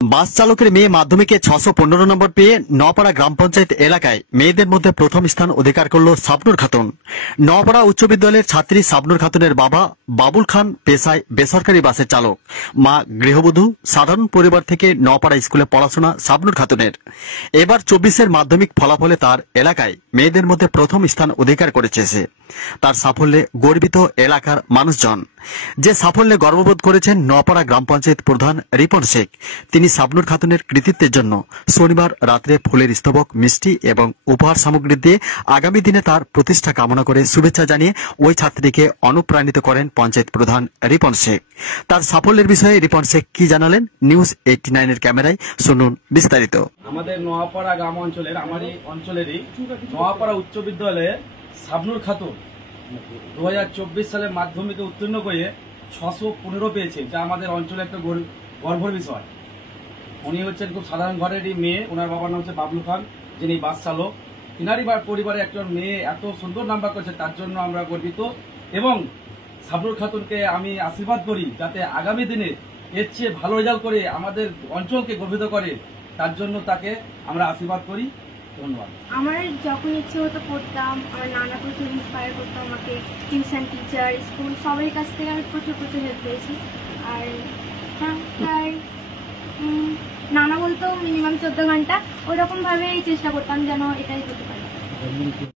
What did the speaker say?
বাস চালকের মেয়ে মাধ্যমিকে 615 নম্বর পেয়ে নওপাড়া গ্রাম পঞ্চায়েত এলাকায় মেয়েদের মধ্যে প্রথম স্থান অধিকার করল সাবনুর খাতুন। নওপাড়া উচ্চ বিদ্যালয়ের ছাত্রী সাবনুর খাতুনের বাবা বাবুল খান পেশায় বেসরকারি বাসের চালক, মা গৃহবধূ। সাধারণ পরিবার থেকে নওপাড়া স্কুলে পড়াশোনা সাবনুর খাতুনের। এবার 24-এর মাধ্যমিক ফলাফলে তার এলাকায় মেয়েদের মধ্যে প্রথম স্থান অধিকার করেছে সে। তার সাফল্যে গর্বিত এলাকার মানুষজন। যে সাফল্যে গর্ববোধ করেছেন নওপাড়া গ্রাম পঞ্চায়েত প্রধান রিপন শেখ। তিনি সাবনুর খাতুনের কৃতিত্বের জন্য শনিবার রাত্রে ফুলের স্তবক, মিষ্টি এবং উপহার সামগ্রী দিয়ে আগামী দিনে তার প্রতিষ্ঠা কামনা করে শুভেচ্ছা জানিয়ে ওই ছাত্রীকে অনুপ্রাণিত করেন পঞ্চায়েত প্রধান রিপন শেখ। তার সাফল্যের বিষয়ে রিপন শেখ কি জানালেন, নিউজ 89-এর ক্যামেরায় শুনুন বিস্তারিত। আমাদের নোয়াপাড়া গ্রাম অঞ্চলের আমারই অঞ্চলেরই নোয়াপাড়া উচ্চ বিদ্যালয়ে সাবনুর খাতুন 2024 সালে মাধ্যমিকে উত্তীর্ণ করে 615 পেয়েছে, যা আমাদের অঞ্চলে একটা গর্বের বিষয়। উনি হচ্ছেন খুব সাধারণ ঘরেরই মেয়ে। ওনার বাবার নাম হচ্ছে বাবলু খান, যিনি বাস চালক। তিনারই পরিবারে একজন মেয়ে এত সুন্দর নাম্বার করেছে, তার জন্য আমরা গর্বিত। এবং সাবনুর খাতুনকে আমি আশীর্বাদ করি যাতে আগামী দিনে এর চেয়ে ভালো রেজাল্ট করে আমাদের অঞ্চলকে গর্বিত করে, তার জন্য তাকে আমরা আশীর্বাদ করি। ধন্যবাদ। আমার যখন ইচ্ছে হতো পড়তাম, আমার নানা প্রচুর ইন্সপায়ার করতো আমাকে। টিউশন, টিচার, স্কুল সবার কাছ থেকে আমি প্রচুর হেল্প পেয়েছি। আর হ্যাঁ, প্রায় নানা বলতো মিনিমাম 14 ঘন্টা ওইরকমভাবেই চেষ্টা করতাম যেন এটাই হতে পারে।